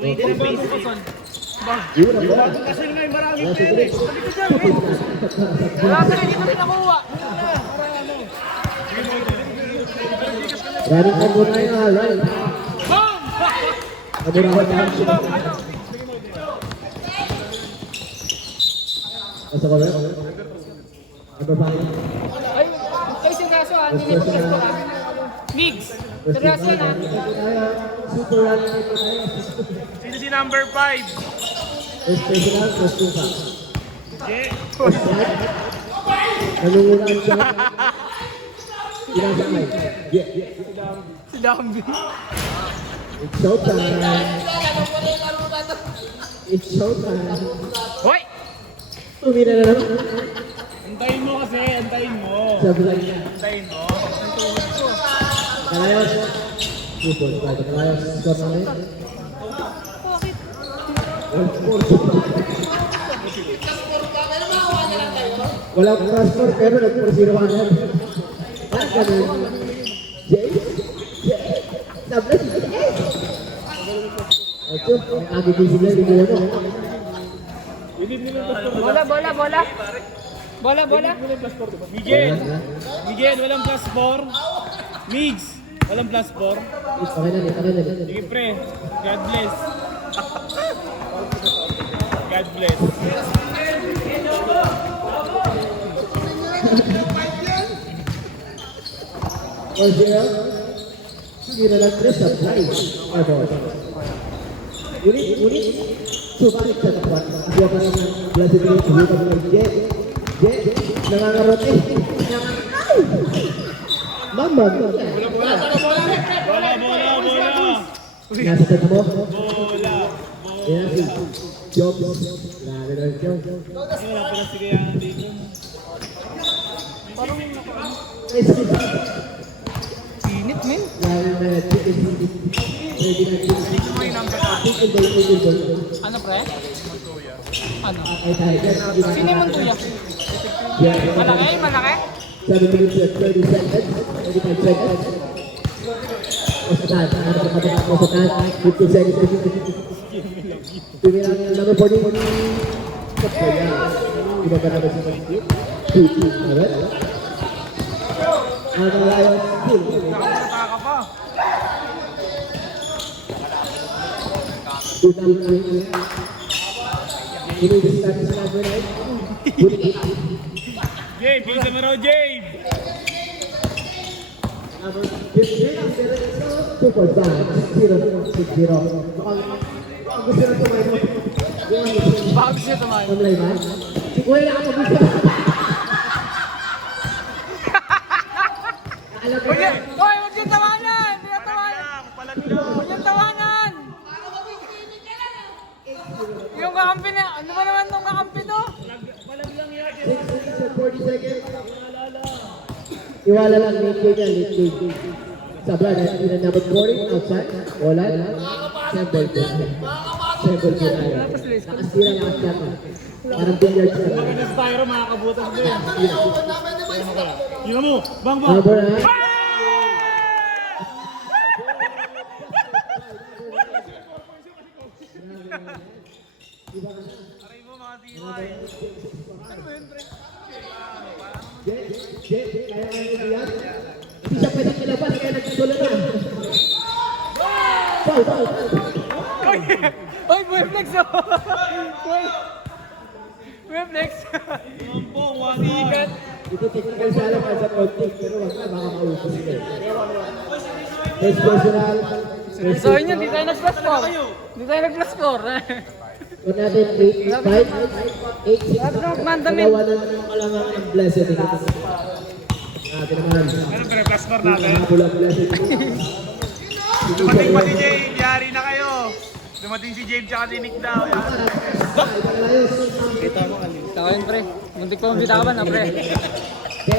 Bagong kasal. Bagong kasal nga yung maraming pere. Sabi ko dyan, men. Wala ka rin, dito rin nakuha. Dari kabur na yun, right? Boom! Kabur ako na. Asa ko rin? Ano ba? Ay, kayo seryoso ha, hindi mo press ko ha. Migs, seryoso yan ha. Super run. Sino si number 5? Special, special. Je. Nanungunan siya. Ginasakay. Yeah. Si Dambi. It's showtime. It's showtime. Hoy! Tumira na naman. Antayin mo kasi, antayin mo. Sabi lang niya. Antayin mo. Kalayos. Super. Kalayos. Score namin. Walang transport pero nag-4-0-1. Parang ganun. Jay? Sabi si Jay? Ito, ang agiging sila yung ano. Bola, bola, bola. Bola, bola. Miguel. Miguel, walang plus 4. Migs, walang plus 4. Okay na. Sige pre, God bless. God bless. Kasi hindi na lang tres at live. Ano? Ulit. Subalit sa tapat. Ako pa naman Vladimir. Ako pa naman Jet. Nangangarote. Mama. Bola. Nasa tabi mo? Bola. Yan si Jobs. Grabe na Jobs. Wala pala si Kaya dito. Init, men. Lalo na chicken. Pwede na chicken. Ano, pre? Ano? Ay tayo dyan. Sino yung Montoya? Yan. Malaki? Malaki? 7 minutes and 30 seconds. 35 seconds. Usahan. Ano pa kapag usahan? 50 seconds. Tumirang yung number 40. Kaya, iba ba naman sa mag-skip? 2-2. Alright? Ang malayo, skill. Nakaka pa. 2-2. Ini-start sa number 9. Jabe, bisa mo raw Jabe. Number 15. 2.5. 0-0. Mukhang gusto na tumayo mo. Baka gusto niya tumayo. Tamlay ba? Si Kuya na ako gusto. Alam ko Hoy, huwag yung tawanan! Hindi yung tawanan! Huwag yung tawanan! Yung kakampi na, ano ba naman itong kakampi to? 40 seconds. Iwala lang, late game yan, late game. Sabla na, yun ang number 40, outside. Wala. Sample po. Sample po tayo. Nakasira lang ang shot. Parang billiards na. Maganda sa Tyro, makakabutas mo yun. Yun mo, bang. Number 9. Aray mo mga tibay. Kaya yan. Hindi siya pwedeng kilabas, kaya nagsusulo na. Foul. Hoy, Bueflex oh! Bueflex! Mampong, Sikat! Ito technical sa alam sa konti, pero wag na, baka maupos ito. First personal. So yun yun, di tayo nag-plus 4. Di tayo nag-plus 4. Kung natin 8-5, 8-6. Dalawa na lang malangang ang blessed. Natin naman. Ano ba, plus 4 natin? Pula blessed. Dumating pa si Jabe, yari na kayo. Dumating si Jabe tsaka si Nick daw. Tawa yun, pre. Muntik pa mong bitawan na, pre. 5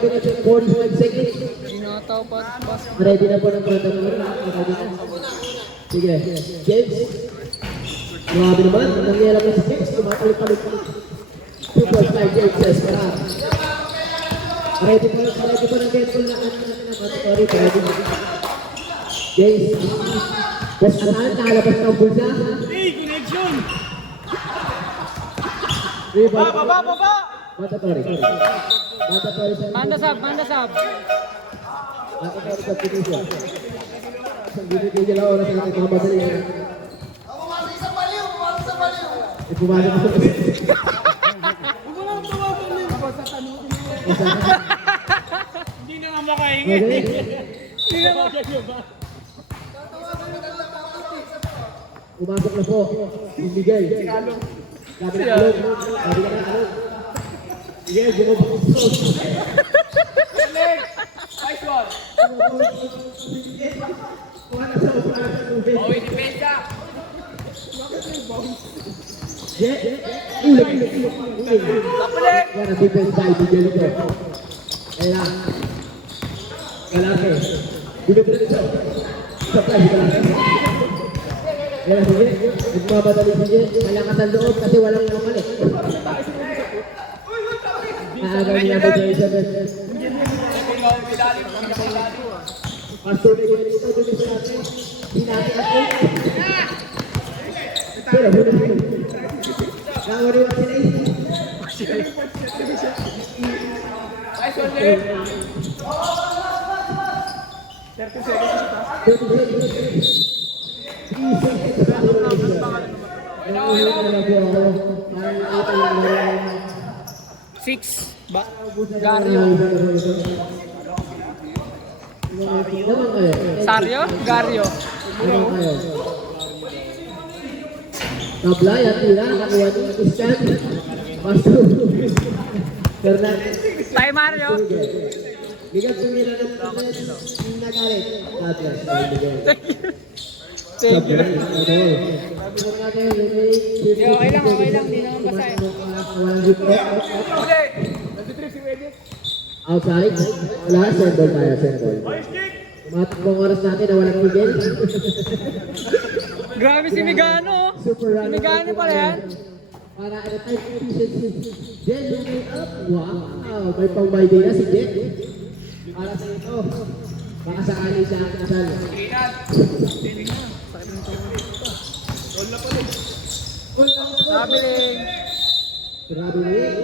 minutes and 45 seconds. Ginataw pa. Ready na po ng protagonist. Sige, James. Grabe naman, nangyayala ko si James. Tumatuloy-tuloy. 2.5 James says para. Ready po ng Deadpool na ano na. Sorry, ready. James. Post attack, nakalabas ng bulsa. Hey, connection! Rebound. Baba! Mandatory. Mandatory sa Manda sab, manda sab. Mandatory substitution. Isang binibigyan lang oras natin mga madali. Pumasok sa baliw. Hindi na nga makahingi. Okay. Hindi na makahingi ba? Pumasok na po. Miguel. Sabi na alog. Sabi na alog. Miguel, bumabak sa post. Nice one. Bawi depensa. Ulit. Yan ang defense by Miguel ito. Kaya. Kalaki. Binibiritso. Supply si Kalaki. Kaya sige. Nagmamadali sige. Malakas ang loob kasi walang mamalit. Aagaw niya po Jason. Pastor Miguel ito. Dumis natin. Hinati natin. Pero huli. Nanguriwag sila eh. Nice one, Dave. 30 seconds. Six. Gario. Sario? Gario. Tablay at tira, nakuha niya ang iskan. Pastor Fernandez. Tay Mario. Miguel tumira ng nagalit. Tablay. Thank you. Yo, okay lang. Hindi naman basahin. Outside. Wala, send ball tayo. Tumatakbong oras natin na walang Miguel. Grabe si Migano. Si Migano pala yan. Para at time efficiency. Jen, looking up. Wow, may pang-by-day na si Jen. Para sa ito. Baka sakali siya ang kasal. Sabi rin. Grabe rin.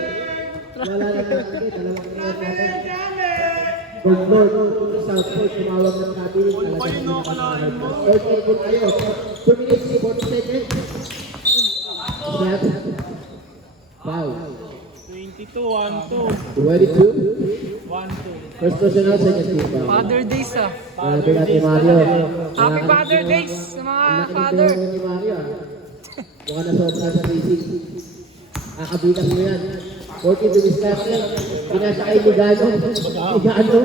Wala na natin. Dalawang kaya natin. From North to South Port, tumawag ng kabinet. Third and good tayo. 2 minutes, 40 seconds. Snap. Foul. 22, 1-2. 22. 1-2. First personal, second team foul. Father Days ah. Grabe natin Mario. Happy Father Days sa mga father. Ni Mario. Mukha na sobra sa basic. Kakabilang mo yan. 40 to miss na yan. Pinasa kay Ligano. Ligano.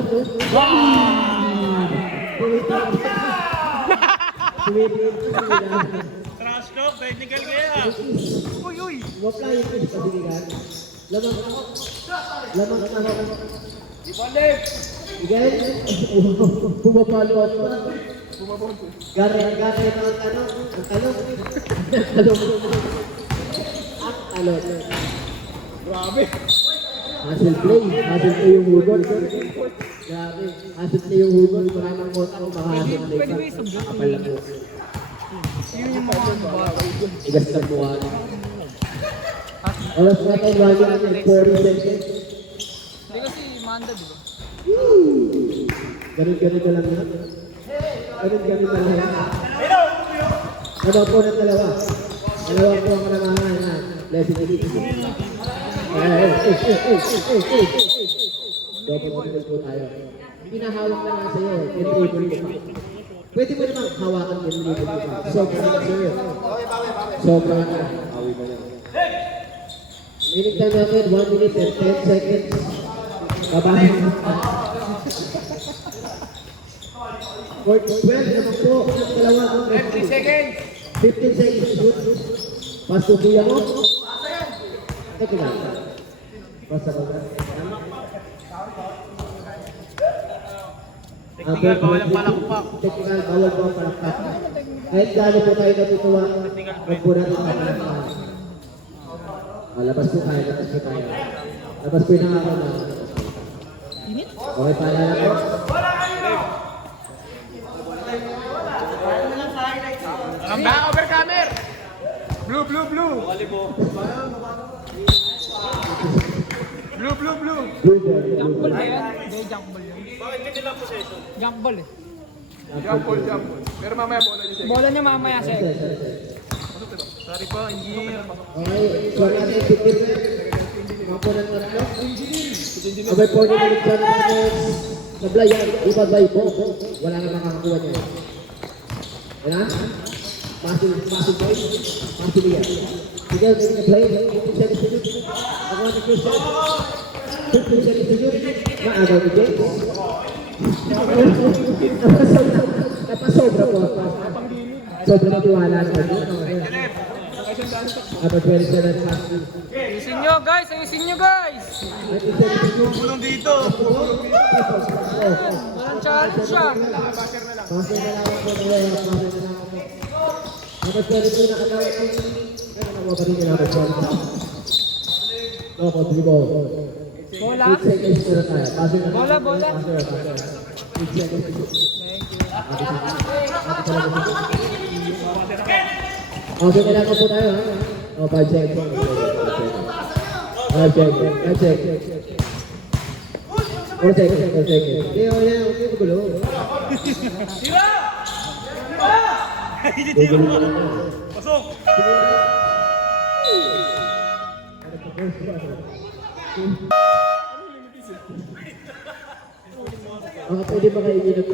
Trash talk, technical kaya. Uy. Mapla yung fish sa biligan. Lamang ako. Lamang ako. Miguel. Pumapalo at pa. Gari ang tanong. Ang talong. Grabe. Hassle play yung hugot. Grabe. Hassle play yung hugot. Maraming kota kung makahassle play ka. Kapal lang mo. Yun yung mga bata. Igas na buwan. Oras natin, 1 minute and 40 seconds. Hindi kasi Manda, di ba? Ganun-ganun lang yan. Ganun-ganun lang yan. Ano po ng dalawa? Dalawa po ang manamahan na. Blessing and eating. Double double po tayo. Pinahawak na nga sa'yo. Pinribol ko pa. Pwede mo namang hawakan pinribol ko pa. Sobrang na sa'yo. Sobrang na. Hawi mo yan. Minute time natin, 1 minute and 10 seconds. Babahin mo. Court 12 naman po. Dalawa ko. 50 seconds. 15 seconds. Pasukiya mo. Ito lang. Basta ko na. Technical, bawal ang palakpak. Technical, bawal po ang palakpak. Kahit gaano po tayo natutuwa, huwag po natin palakpak. Labas po tayo, labas po tayo. Labas po yung nangako na. Okay, pala na po. Blue ball. Jump ball ba yan? Hindi, jump ball yun. Bakit ka nila possession? Jump ball eh. Jump ball. Pero mamaya bola niyo sa'yo. Bola niya mamaya siya. Sorry po, engineer. Okay, so natin sikit na. Mga po ng tatlo. Abay po nyo ulit dyan sa Blayan. Ibabay po. Wala na makakakuha niya. Ayan? Passing boy. Passing niya. Miguel, may na-play. 15 seconds to shoot. Ako na Christian. 15 seconds to shoot. Maagaw ni James. Napasobra po. Sobrang tiwala na kanya. About 27 passes. Ayusin nyo guys! Ayusin nyo guys! Tulong dito. Walang challenge siya. Passer na lang po nila. Passer na lang po. About 22 na kagawin ko. Pero nakuha pa rin nila about 22. Opo, dribble. Bola? 8 seconds po na tayo. Passer na lang. Bola, bola. Passer. 8 seconds to shoot. Okay na lang po tayo ha. O, 5 seconds. 5 seconds. 5 seconds. 4 seconds. 4 seconds. Okay, okay. Okay, magulo. Pasok. Pwede ba kayo ginag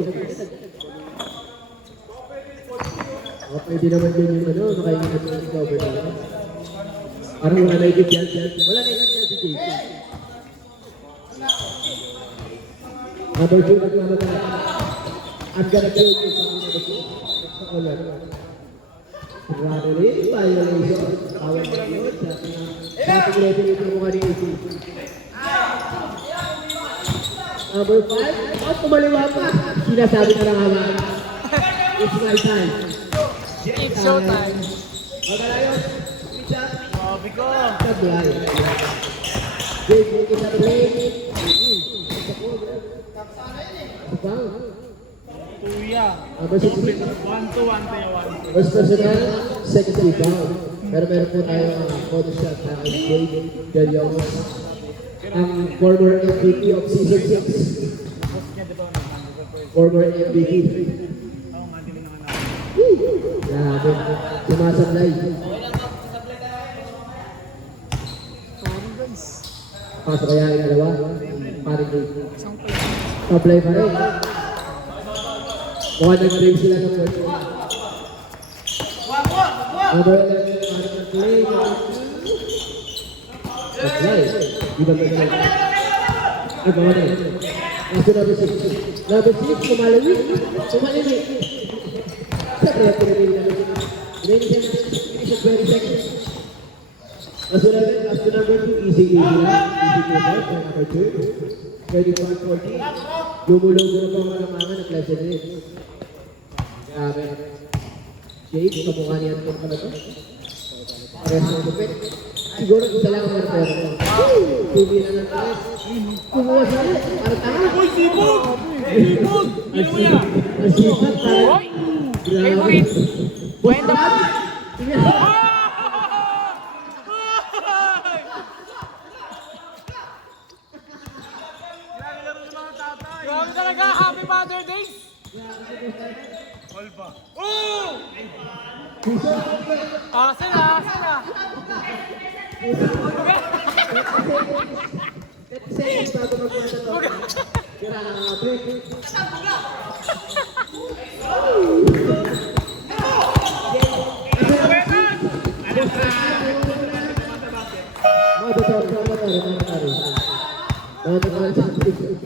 pwede naman din yung nakaingat ng cover na. Parang wala na yung yan. Wala na yung yan si Jason. Number 2 nagmamata. I'm gonna kill you sa number 2. Sa color. Robbery, violation. Awal na yun. Sa ating level ito mukha ni AC. Number 5. Tumaliwa pa. Sinasabi na lang hawa. It's my time. It's showtime. Magalayon. Sabi ko. Sablay. Big is a play. Kuya. Number 16. 1-2-1 tayo. First personal, second rebound. Pero meron po tayo photo shot na kay Jade Del Yogos. Ang former MVP of season 6. Former MVP. Grabe. Sumasablay. Pasok kaya yung dalawa. Paring Jade. Isang play. Sablay pa rin. Mukha nag-game sila ng first one. Number 11, paring play. Sablay. Di ba ba na? Ay, bawa na. Nasa number 6. Number 6, kumalawin. Kumalawin. Sablay at pinamili number 6. Finish at 20 seconds. Nasunod after number 2, easy na. Easy to fight for number 2. 21-14. Lumulogo na po ang malamangan ng Pleasant Ridge. Grabe. Jade, kamukha niya ito ka na ito. Pares ng lupit. Siguro isa lang ang pero. Tubi na ng pares. Kumuha siya ulit. Para tanga. Uy, sipog! Sipog! Inuya! Ang sipat para. Hoy! Favorite! Kwenta pa! Grabe talaga! Happy Mother Days! All pa. Asin na! Asin na! Seconds bago magpasa to. Grabe.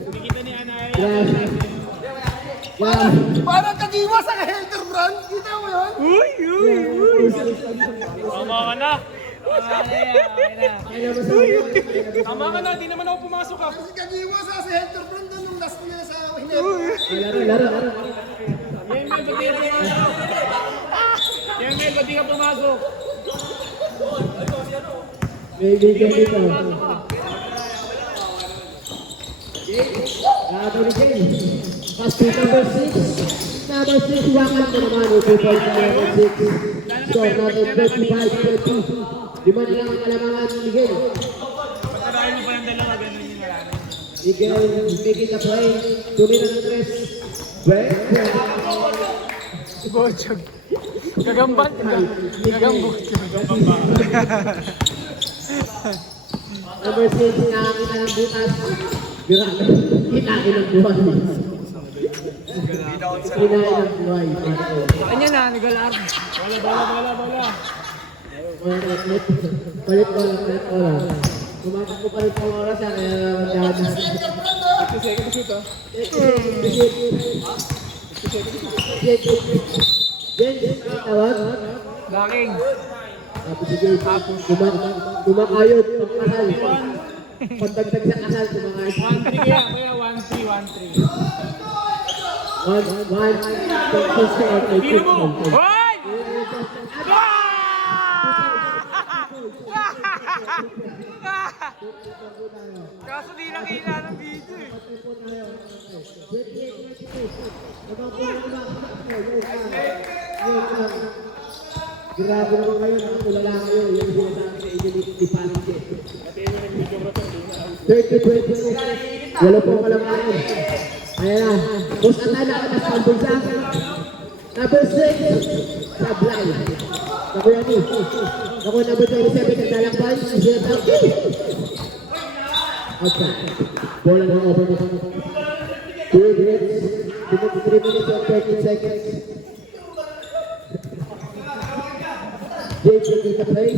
Nakikita ni Anay. Parang kagiwa sa Helter Brand. Kita mo yun? Tama ka na. Tama ka na! Di naman ako pumasok ah! Kasi kagiwa sa Helter Brand nung last niya sa Hinel. Yemel, ba't di ka pumasok? May bigyan dito. Grabe ni Jane. Pass to number 6. Number 6, wakan mo naman. 2 points na number 6. Score natin 25-20. Lima na lang ang kalamangan ni Miguel. Pagkakain mo pa ng dalawa, ganun yung marami. Miguel making the play. Tumira ng tres. Break. Bochog. Gagambat. Gagambot. Number 6, nakakita ng butas. Grabe. Kinain ng buhay. Kinain ng buhay. Kanya na, nagalar. Bola. Palit ko lang. Kumakit ko pa rin sa oras. Kaya dahan. Second shoot, ah. James, tawag. Daking. Tapos si James, kumakayod. Pagkasal. Pagdagdag sa kasal, kumakayod. 1-3 kaya 1-3. Pili mo! Hoy! Kaso di nakita ng video eh. Grabe naman kayo, nakatulala kayo. Yung sinasabi sa inyo ni Panike. 30-20. Wala po kalamayan. Ayan na. Boss Ata nakatas ang bulsa. Number 6. Sablay. Naku yan eh. Naku number 27. Naglalakbay. Okay. Bola na over. 2 minutes. 3 minutes and 13 seconds. James will the play.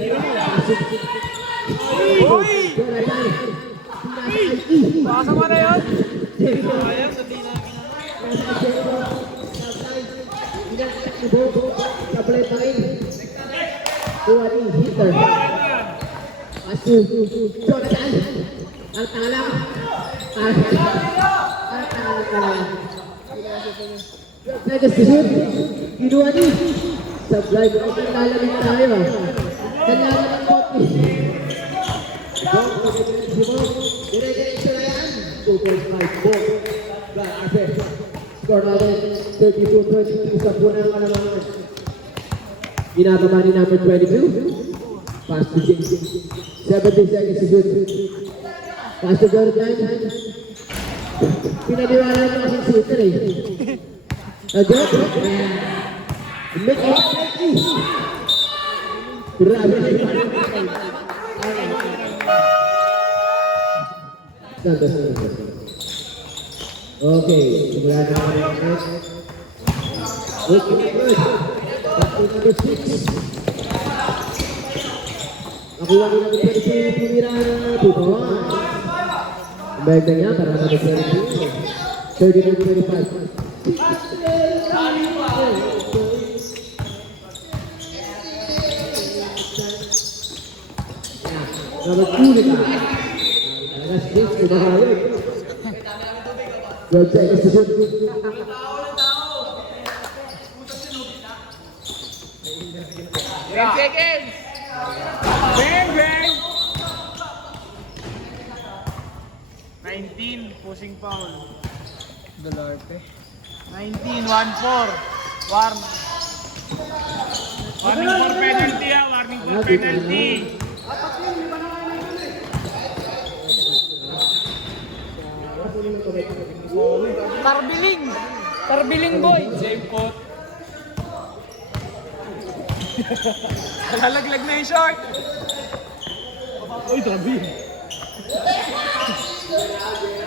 Hoy! Pasa mo na yun? Sablay pa rin. Tuwari, hitter. Asu. Jonathan. Ang talang. Ang talang. Next shoot. Kinuha ni. Sablay mo. Nalamin tayo. Nalamin ang kopi. Dire-diretso na yan. 2.5 ball. Score natin 32-22 sa punang kalamangan. Ginagawa ni number 22. Pass to James. 17 seconds to shoot. Pass to Jordan. Pinaniwala niya kasi shooter eh. Agad. Make it. Grabe. Santos. Okay, simula na ang net. Okay, good. Number 6. Nakuha nila ng 30 tumira na 2 points. Ang bayag na niya para na 30. 30-25. Number 2 nila. Last hit, kumahayag. 12 seconds to shoot. 10 seconds! Bang! 19, pushing foul. Dolarte. 19, 1-4. Warning for penalty, ah. Warning for penalty. Karbiling boy! Same coat. Lalaglag na yung short! Uy, grabe.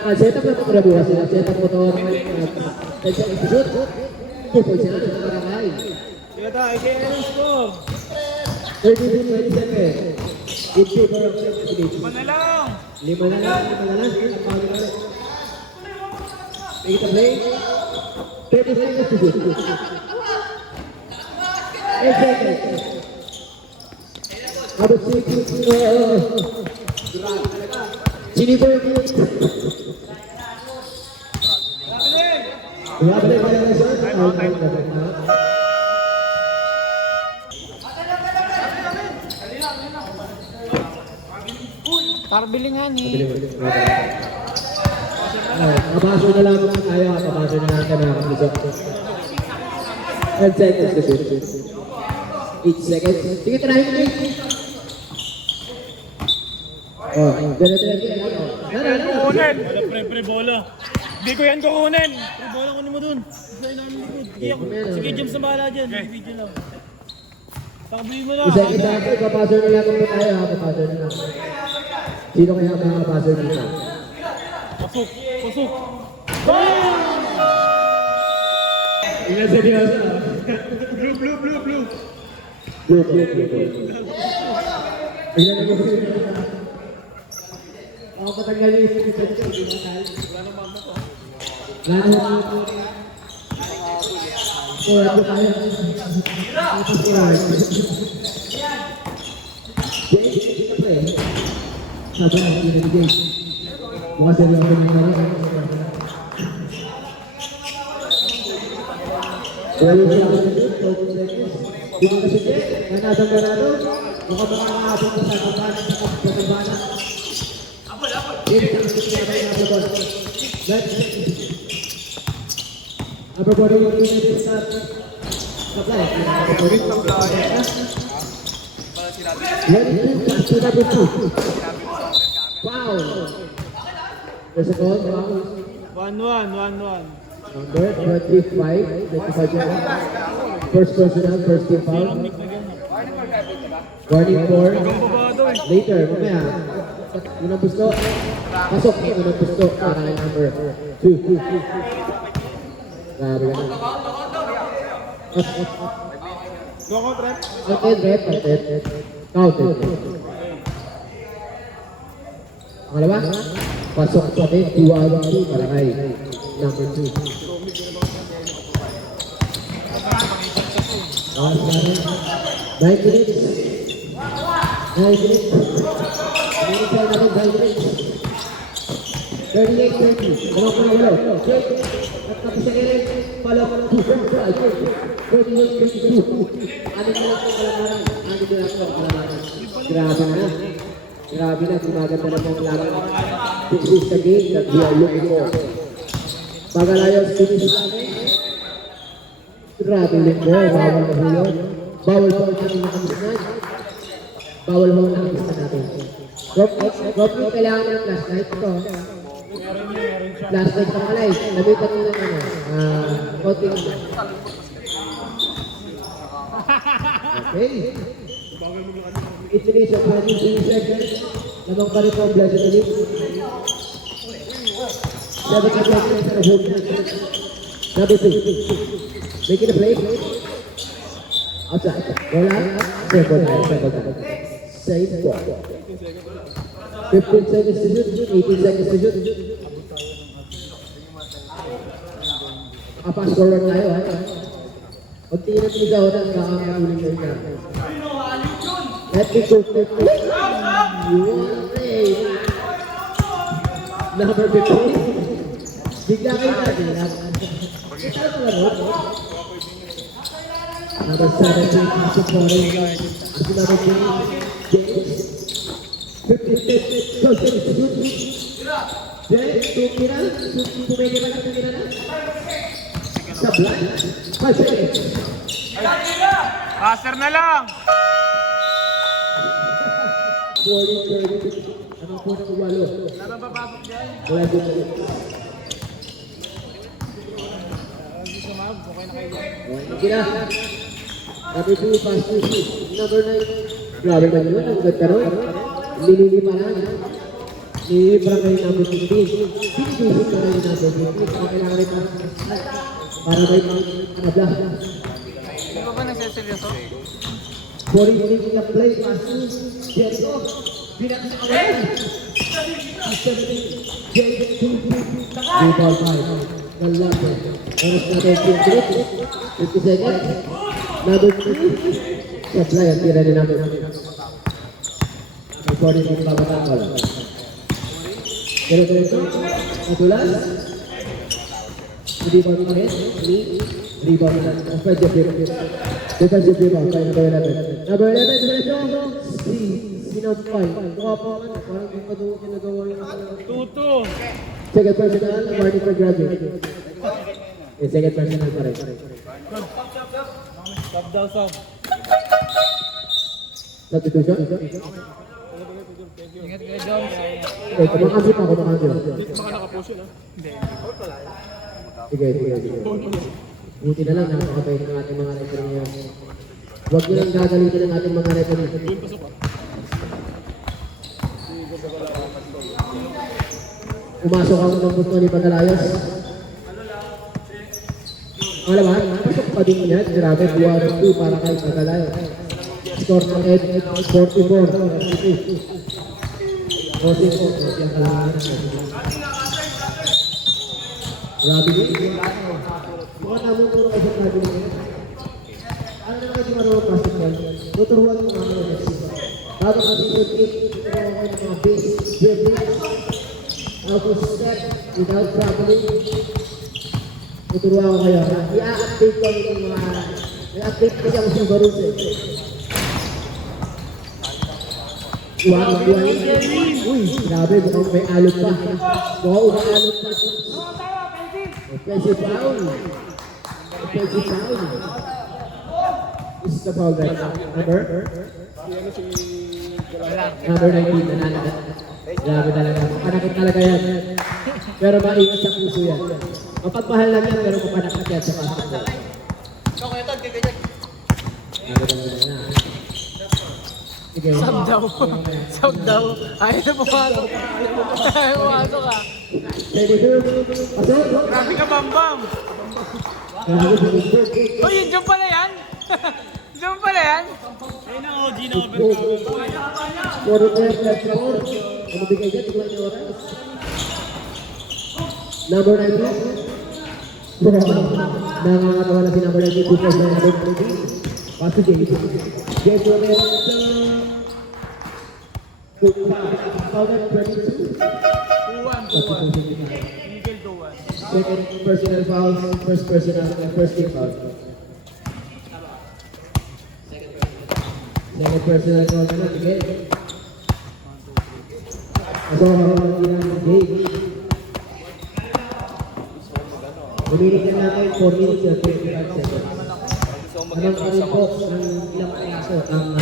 Set up na ito bukas sila. Set up mo ito. 10 seconds to shoot. 2 points na. Nakakay. Kaya tayo, kaya yung score. 32-20 seconds. Good shoot for Iba na lang. 5 na lang. Take the play. 30 seconds to shoot. 8 seconds. Number 6. Sinipo yung shoot. Grabe pa rin na shot. Karbilingan eh. Kabaso na lang tayo. Kabaso na lang ka na. 10 seconds to shoot. 8 seconds. Sige, tirahin mo. Oh, dire-dire. Kukunin! Wala pre bola. Hindi ko yan kukunin. Pre bola kunin mo dun. Isa namin likod. Sige, James na bahala dyan. Video lang. Takbuhin mo na. Isa, papasok na lang kung tayo ha, papasok na lang. Sino kaya makakapasok dito? Pasok. Pasok. Ingat sa Diyos. Blue. Blue. Ilan ang gusto nyo? Ako patanggal yung isip ko. Wala naman ito. Oh, ito tayo. Dito pa eh. Sabi na, hindi na Jay. Mukha seryoso na yung mga. Wala yung siya kasi dito, 14 seconds. Dito kasi Jay, nanasang ka na ito. Mukha makakasang ka sa kabanan, sa kabanan. Everybody will be able to start. Wow! There's a goal. 1-1. Number 25. First personal, first team foul. Warning for later, mamaya. Unang pusto. Pasok. Unang pusto. Para kay number 2. Grabe ka na. Counted. Counted. Pangalawa. Pasok sa atin. 2-2 para kay number 2. Awas natin. 9 minutes. 9 minutes. Minutes tayo natin, 9 minutes. 38-30. Naman po na wala. At tapos sa rin, pala pa ng 38-32. Anin na lang po kalamaran. Anin na lang po kalamaran. Grabe na. Grabe na. Gumaganda na po ang laban. This is the game that we are looking for. Pagalayaw, finish natin. Grabe din po. Bawal na po yun. Bawal po natin nakamisnan. Bawal po nakamisnan natin. Drop mo kailangan ng flashlight ito. Flashlight sa kalay. Namitan mo ng konting. Okay. It is a 23 seconds. Lamang pa rin po ang blessed ulit. 7 seconds na home. Number 2. Making a play. Outside. Bola. Second time. Save ball. 15 seconds to shoot. 18 seconds to shoot. Pass forward tayo ha. Pag tinat mo daw na nakakakuling kayo na. Let me go. Number 15. Bigla kayo natin. Kita ko lang mo. Number 17. Pasok po rin. Ako number 15. 15. Go, shoot. Then, tumira. Pumili ba lang, tumira na? Sa blind. 5 seconds. Passer na lang! 40-30. Anong po ng walo? Meron pa pasok dyan? Wala din. Hindi sumab, okay na kayo dyan. Okay na. Number 2, pass to shoot. Number 9. Grabe man yun. Ang ganda ron. Linili pa lang. Linili pa lang kayo number 15. Pinisisip ka rin number 15. Saka kailangan rin para may mga-block. Hindi ko ba nagsaseryoso? 40 minutes na play. Pass to Jericho. Binakit sa kawalan. 17. Jericho. 3-5. Nalala. Oras natin 50 seconds. Number 3. Supply ang tira rin namin. May 40 minutes babatakan. Pero ito, natulas. Rebound pa rin. Rebound na. Offensive rebound. Defensive rebound. Number 11. Diretso. Sinampay. Mukha pa ako. Parang kung kinagawa yung Tuto! second personal. Marty for graduate. Second personal pa rin. Sub daw, sub. Substitution? Ingat kayo, Jones. Okay, kumakasip ako, kumakasip. Baka nakapost yun, Sige. Buti na lang, nakakabay ng ating mga referee ngayon. Huwag nyo lang gagalitin ng ating mga referee. Pumasok ang unang gusto ni Pagalayos. Alam ba, pasok pa din niya. Grabe, 1-2 para kay Pagalayos. Score ng Ed, 44. 44 ang kalaman. Grabe din. Mukhang namuturo kayo sa grabe din. Ano naman yung marunong basketball? Tuturuan mo naman yung next season. Bago kasi yung tuturuan ko ng mga base, how to step without traveling. Tuturuan ko kayo. I-update ko yung mga... I-update ko yung mga rules eh. Uy, grabe, mukhang may alot pa. Mukhang umaalot pa. Offensive foul. Offensive foul. This is the foul, right? Number 19, nananagat. Grabe talaga. Mapanakit talaga yan. Pero maingat sa puso yan. Mapagmahal lang yan, pero mapanakit yan sa basketball. Ikaw kaya Todd, kay Jack. Grabe talaga yan. Sige. Sab daw. Ayaw na pumasok. Ayaw pumasok ka. Ready to? Pasok? Grabe ka, Bambam! Grabe, bumibig. Oh, yun, dyan pala yan. Dyan pala yan. Ayun na, OG na overcover. Puro left, left, four. Ano bigay dyan? Tignan niyo oras. Number 19. Nakakatawa na si number 19. Because na number 20. Pass to Jay. Jay to the foul at 22. 2-1. Eagle 2-1. Second personal foul, first personal, and first team foul. Second personal foul na Miguel. Masok ako ng ginang game. Bumilikan natin 4 minutes and 25 seconds. Anong po ng ilang kaso ang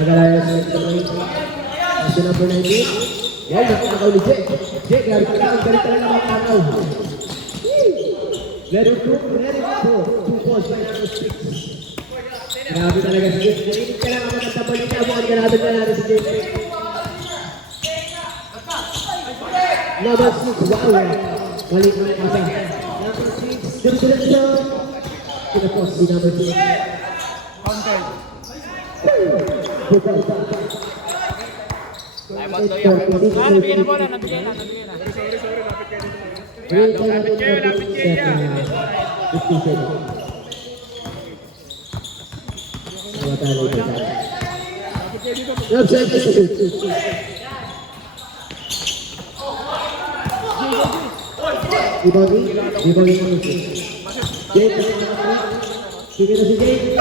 Pagalayos na ito kasi number 19. Wow, nakakaw ni Jay. Jay, grabe ka lang. Galit ka lang naman nakakaw. Let it go. 2 balls by number 6. Grabe talaga si Jay. Galit ka lang naman ang tabal niya. Mukhang ganado na natin si Jay. Number 6. Wow. Balik mo yung masa. Number 6. Diretso. Pinapos si number 6. Counter. Nabigyan na bola, nabigyan na. Lapit kayo. 50 seconds. Matalo ito sa akin. Substitution. Ibagi mo ito. Jay, sige na si Jay.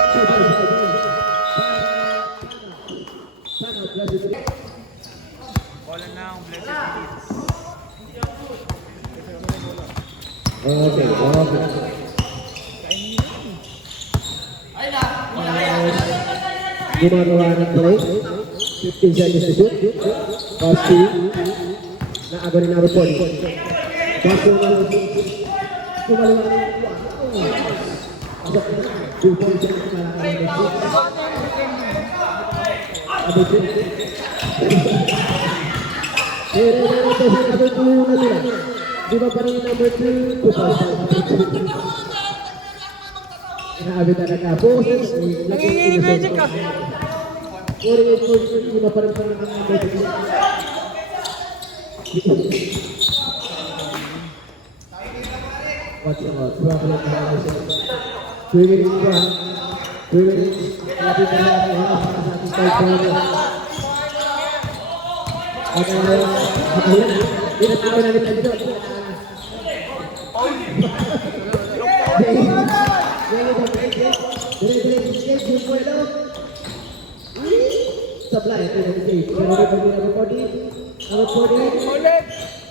Bola na ang Blessed Kids. Okay. Gumagawa ng play. 15 seconds to shoot. Pass to naago ni number 40. Pass to number 40. Kumaliwa na yung pasok na. 2 points seconds para kay number 6. Number 6. Number 2 na nila. Di ba pa rin number 2? 2 points. Grabe talaga. Boses. Nanginginig ka. 48 points. Di ba pa rin ang number 2? Watch out. Problem na ako. 2 minutes pa. 2 minutes. Kapit na natin. Satisfied pa natin. Okay. Pinatawa namin tayo dito. Supply. Number 40.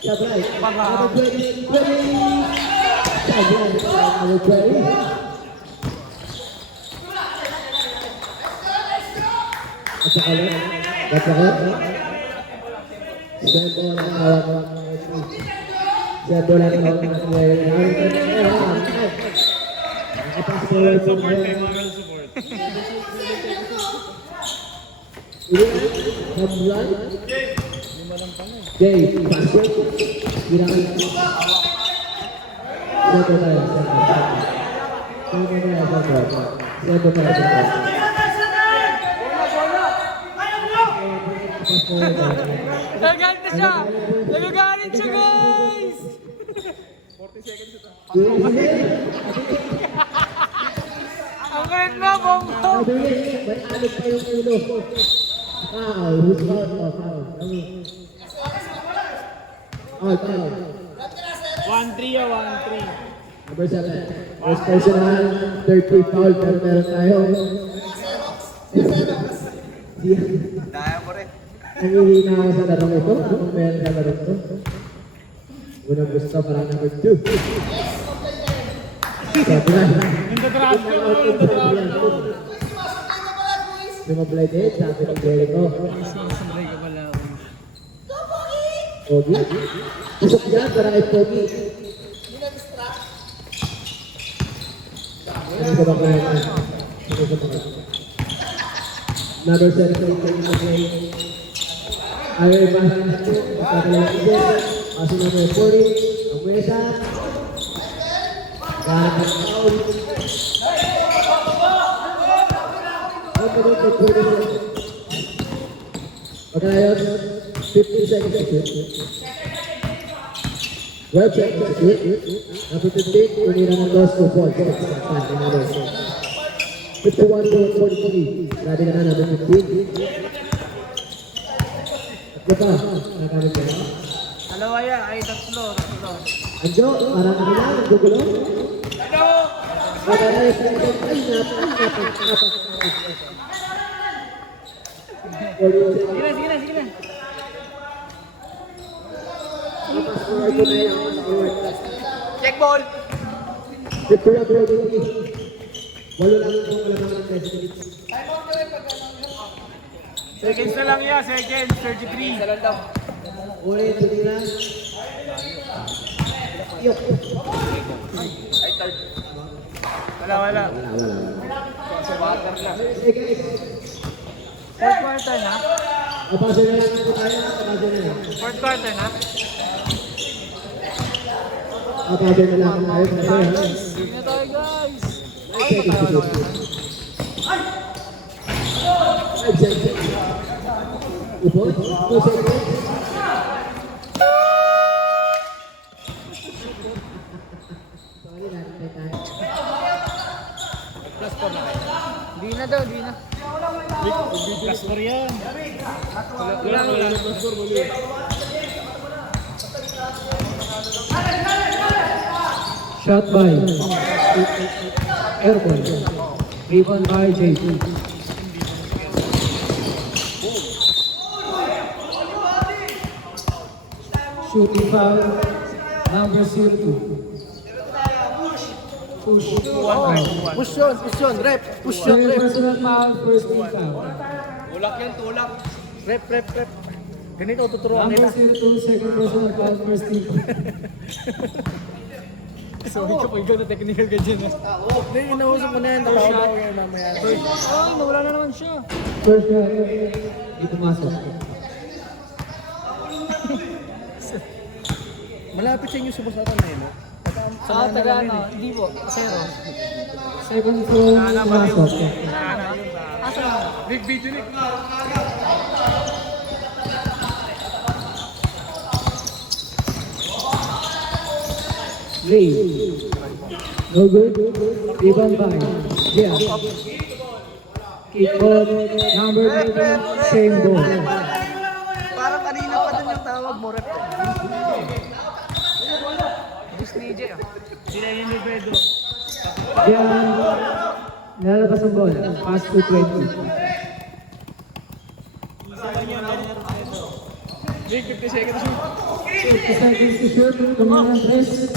Supply. Number 20. Number 20. At saka lang. At saka. Sendo lang hawak ng Sendo lang hawak ng nakapas forward from Support, moral support. Hamlan. Jay, pasok. Ginamit. Sendo tayo. Sendo tayo. Nagagalit na siya! Nagagalit siya, guys! Ang kulit mo, Bongo! May alit pa yung ulo. Foul. Who's foul? Oh, foul. Foul. 1-3 ya, 1-3. Number 7. First personal, third free foul, pero meron tayo. Daya mo rin. Nangihina ako sa larong ito. Anong meron sa larong ito? Unang gusto, parang number 2. Sumablay din, sabi ng Jericho. Pogi. Pusok yan, parang kay Pogi. Ano sa baka yan? Ano sa baka? Number 7, ayaw ibahan na ito. Pagkakalang ito. Paso number 40. Ang mesa. Bahan ng foul. Pagkayos, 15 seconds. Well check. Number 15, unira ng loss to 4. 51-43. Grabe ka na, number 15. At pa, nagamit ka na. Dalawa yan, ay tatlo. Anjo, parang ano na, gugulo. Pagkayos, ay napak. Sige na. Check ball! Walo lang itong kalamangan ng president. Seconds na lang ya, seconds, 33. Isa lang daw. Ulit, tuloy na. Yok. Wala. Sa water lang. Sige. Fourth quarter na? Kapasok na lang ito tayo. Kapasok na lang. Fourth quarter na? Kapasok na lang tayo. Sige na tayo, guys! Ay, seconds. 5 seconds. Upot. 2 seconds. Sorry, natin tayo. Plus 4 na kayo. Di na daw, di na. Plus 4 yan. Wala. Shot by Airborne. Rebound by JP. Shooting foul number 02. Push. Push yun, rep. Push yun, Second rep. personal foul, first team foul. Tulak yan, tulak. Rep. Ganito, tuturuan Number kita. 02, second personal foul, first team foul. Sorry ka, pag gano'n technical ka dyan. Hindi, inausap ko na yan. Tawag ko yan mamaya. Ay, nawala na naman siya. First shot, di pumasok. Malapit sa inyo sa basatan na yun, no? Sa taga ano, hindi po, zero. Second floor, pumasok. Asa na? Big video ni. Ray. No good. Rebound by Jia. Kick on number 11, same goal. Parang kanina pa dun yung tawag mo, rep. Gusto ni EJ ah. Sila yun ni Pedro. Jia, nilalabas ang ball. Pass to 20. Big 50 seconds shoot. 50 seconds to shoot. Kumain ang press.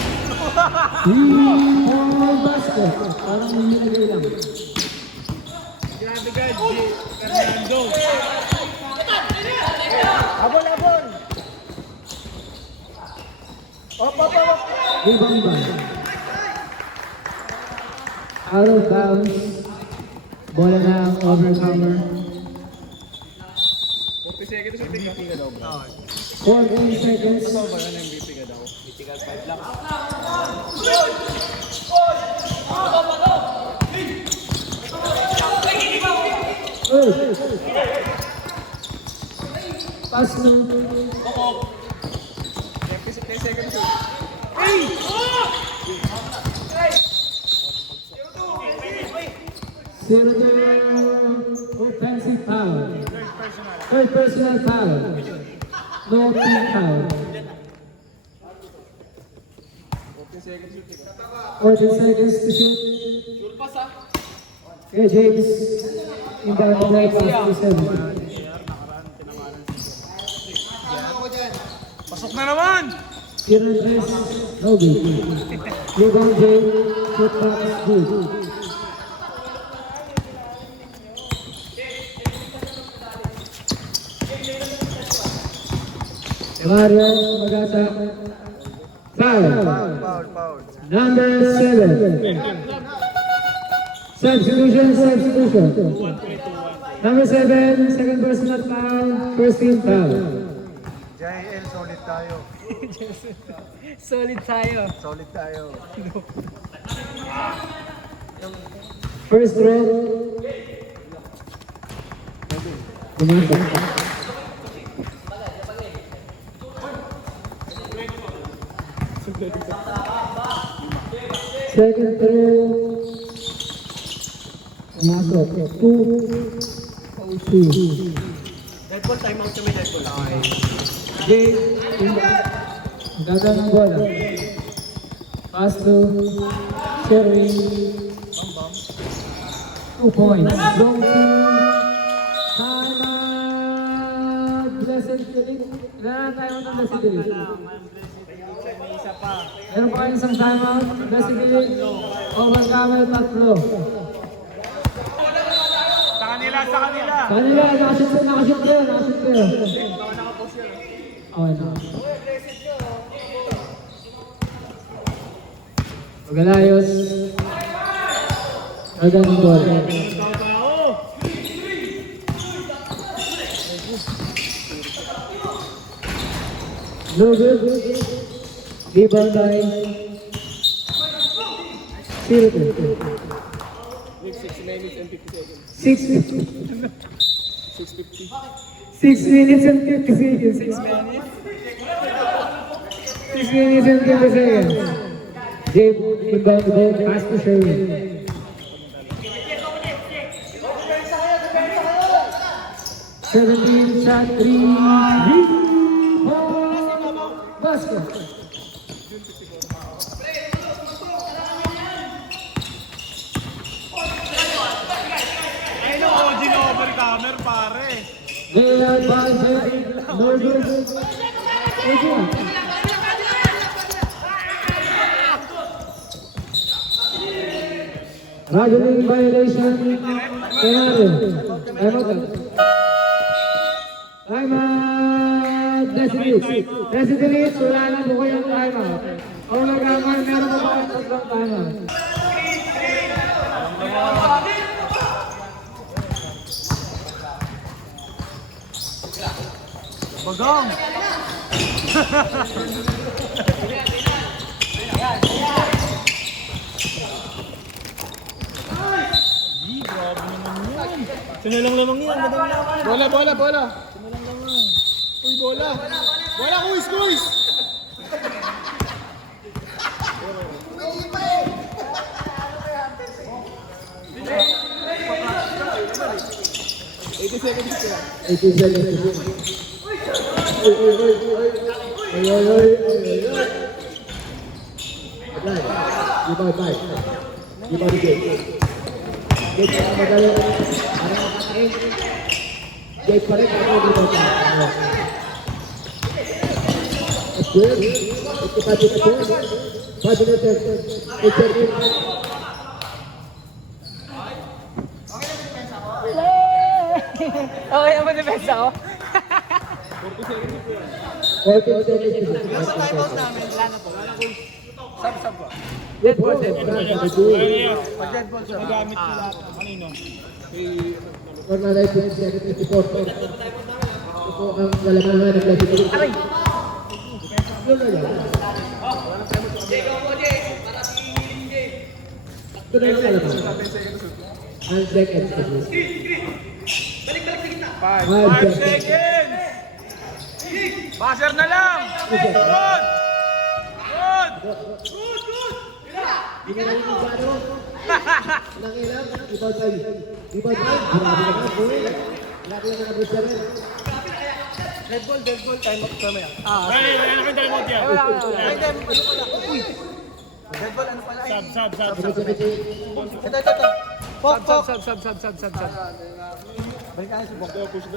3-point basket. Parang nilagay lang. Grabe guys, Fernando. Abol! Op! Rebound ba? Out of bounds. Bola na ang overcomer. 40 seconds yung tingin ka daw ba? 14 seconds. Ano ba yan MVP ka daw? Critical 5 lang. Pass na. 10 seconds. Zero offensive foul. Third personal foul. No team foul. 14 seconds to shoot. Okay, James. Inbound to play pass to 7. Pasok na naman! Zero address. No good. Rebound James. Shoot pass good. Mario Magata. Foul. Number 7. Substitution. Number 7, second personal foul, first team foul. JL, solid tayo. Solid tayo. First row. Pumasok. Second row. Pumasok. 2-2. Deadball, time out kami, deadball. Jay, ganda ng bola. Pass to Sherwin. 2 points. Long team. Time. Blessed Philip. Ilan tayo ng Blessed Philip? Meron pa kayo isang timeout. Blessed Philip. Overcomer 3. Sa kanila! Kanila, nakashoot kayo. Okay na. Magalayos. Ganda ng bola. No good. Rebound by 0-2. 6 minutes and 50 seconds. 6 minutes and 50 seconds. Jay inbound the ball, pass to Sherwin. Seventeen shot 3. Basket. Ay no, OG na overcomer pare. They are by no good. Rajuling violation. Penalty. Timeout. Designates. Wala na po kayong timeout. Kung nag-aman, meron pa ba ang tatlong timeout? Bagong! Grabe naman yun. Sinalang lamang yan, madami naman. Bola. Uy, bola. Bola, kuis. Good. 5 minutes. It's a game. Okay naman defense ako. 14 seconds. Nasa timeout namin. Wala na po. Wala ko. Sub po. Dead ball. Dead ball. Pag-dead ball siya. Nagamit sila kanino. For na life, 24. Ito ang kalamahan ng classification. Aray! Yun na yan. Ito na yung kalamahan. Ang second seconds. 5 seconds. Passer na lang! Good! Good! Hindi na rin yung gano. Nangilang, ibang tayo. Ibang tayo. Grabe naman, boy. Grabe naman ang gusto rin. Dead ball, time out kami. Ay, ano ka time out yan? Wala. Ay, dem, ano pala? Uy! Dead ball, ano pala? Ay, Sub. ito. Pop. Sub. Balikan na si Bok. Pushing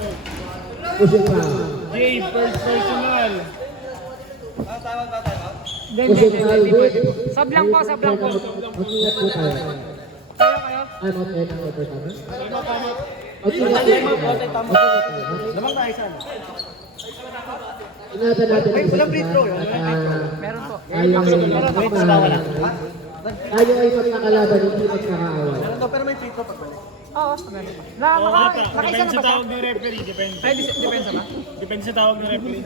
pa. Jay, first personal. Hindi pwede. Sub lang po. Mag-ingat po tayo. Kayo. I'm out and out for tama. Lamang na isa. Ingatan natin ang Walang free throw, yun. Meron po. Tayo ay magkakalaban, hindi magkakaaway. Ano, pero may free throw pagbalik. Oo. Meron. Nakaisa Depende na sa ba siya? tawag ng referee. Depende. Ay, depensa ba? Depende sa tawag ng referee.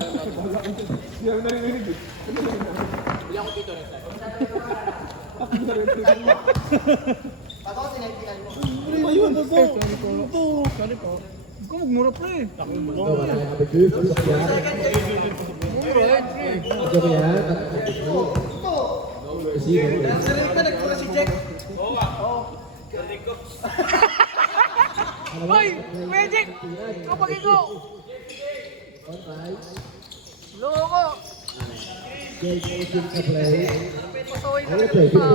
Sorry po. Ikaw magmura pa eh. Sarili ka, nagpura si Jack. Hoy! Magic! Kapag ikaw! Loko! Patuloy na rin yung tao.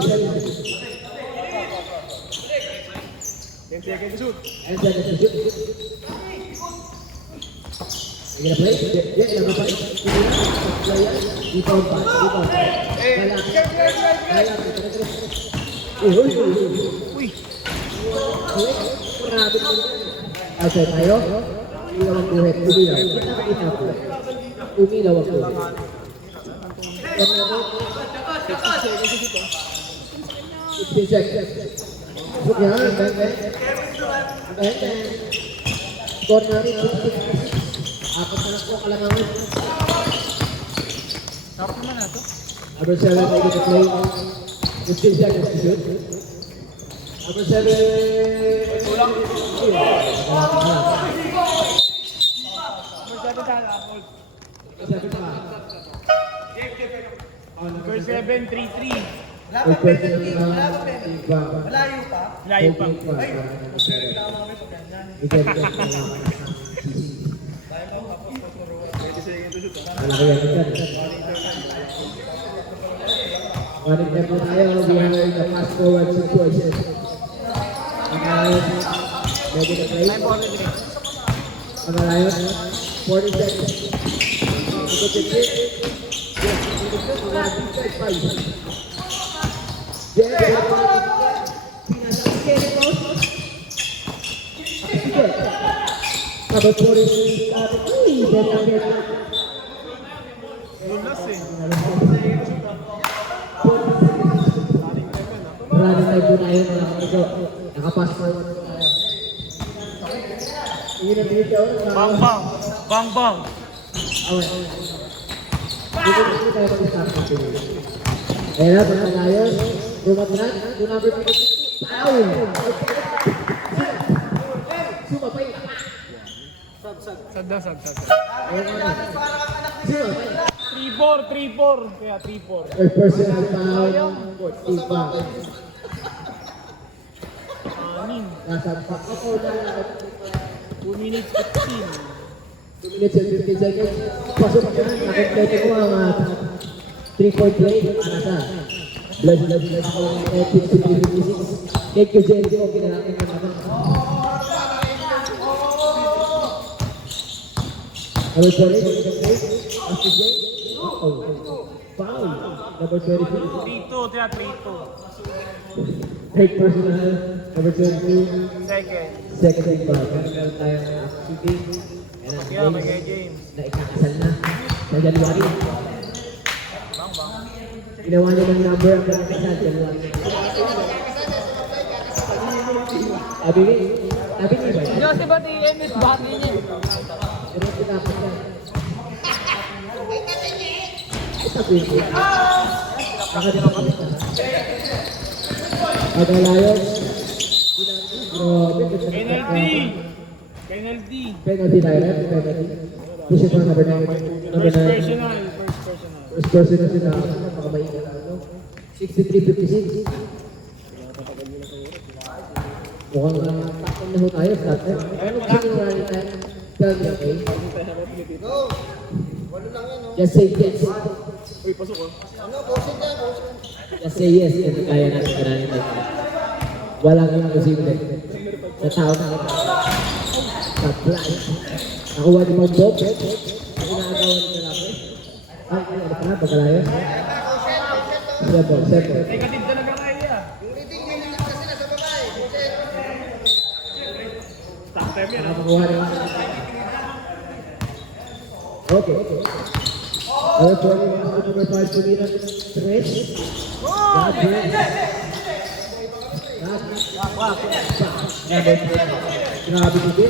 Uy! Okay, tayo. Umilaw ang buhet. Umilaw ang buhet. 16 seconds. Look yan. Bang. Score namin. 6-6. Apat na lang po kalamangan. Sarap naman na ito. Number 7, I get to play. 15 seconds to shoot. Number 7. First 7, 3-3. Malayo pa. Layo pa. Running back po tayo behind the fast forward situation. Ready to play? Pangalayon, 40 seconds. Ito tip. Number 40. Running time po tayo mga kapito. Nakapass forward po tayo. Hindi na pinito. Bang. Dito tayo mag-start natin. Kaya na, pagkalayon. Rumatran. Do number 50. Foul! Sumapay. Sad daw. Ayun na. Sumapay. 3-4. Kaya 3-4. First personal foul. Coach Iba. Nasampak ako na 2 minutes 15. 2 minutes and 15 seconds. Pasok ka na. Nakompleto ko ang 3-point play. Para sa bless ko ang 50-56. Thank you, Jericho. Kinalakin ka naman. Number 40. After Jay. Foul. Number 22. 3-2, tira 3-2. Third personal. Number 22. Second. Second thing ba? Meron tayong shooting. And ang Kaya may kay games James. na ikakasal na sa January. Ginawa niya ng number ang mga kasal, January. Sabi ni ba? Joseph ba ni Emit bati niya? Pero tinapos niya. Sabi niya. Nakadipapos na. Agalayon. Grabe. Penalty. Penalty tayo, right? Penalty. Push it for number 9. Number 9. First personal sila. Napakamaingat. 63-56. Mukhang takon na ho tayo. Flat time. Ano gusto nyo running time? Tell me, okay? Go! Walo lang yan, oh. Just say yes. Ano, bosin yan, bosin. Just say yes. Kasi kaya natin ka running time. Walang imposible. Sa tao na kita. Sa blind. Nakuha ni Mount Bob. Ang inaagawan ni Kalapre. Ay, ano pa na? Pagkalayo? Settle. Negative talaga kayo ah. Yung leading yung leading kasi nasa babae. Bosin. Nakakuha rin. Okay. Number 41, number 5, Tumira, Tres. Grabe si Jay.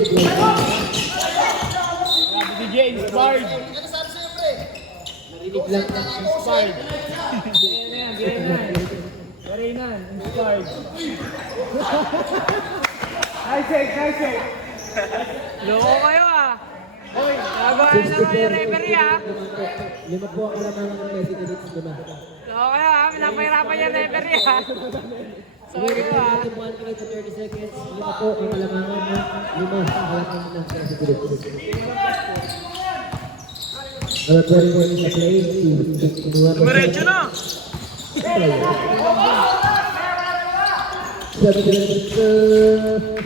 DJ inspired. Ano sabi sa'yo, pre? Narinig lang. Inspired. Garinan, inspired. Nice shake. Loko kayo ah. Uy, nagawa na naman yung referee ah. Lima po ang alam ng Messi Delix. Lima. Loko kayo ah, pinapahirapan yung referee ah. Sorry ko ah. 1 minute to 30 seconds. Lima po ang alamangan na lima ang alamangan ng Messi Delix. Number 41 is a play. Dumiretso na. 3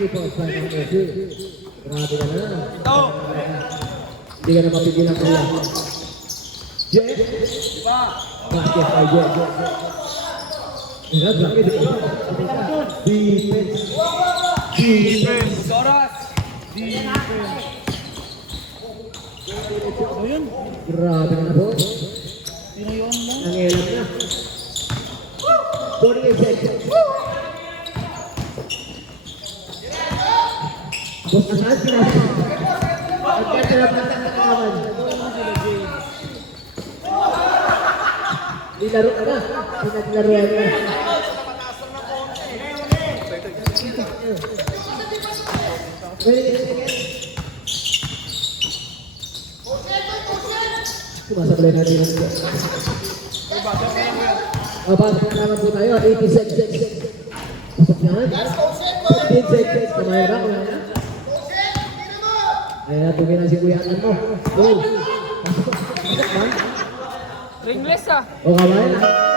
points by number 2. Grabe ka na. Ito. Hindi ka na mapigilan kaya. Jet. Basket by Jet. Grabe. Defense. Soras. Ano yun? Grabe na po. Sino yun mo? Nangilam na. 48 seconds. Boss, asahan pinasa. Pagkakalap na katawan. Nilaro ka na. Pinaglaruan na. Sumasablay natin yung pasok na naman po tayo. 80 seconds. Pasok naman. 15 seconds. Kamaya na. Kamaya na. Ayan, tugin na si Kuya Atan mo. Pasok. Pasok ba? Ringless ah. O kamaya na.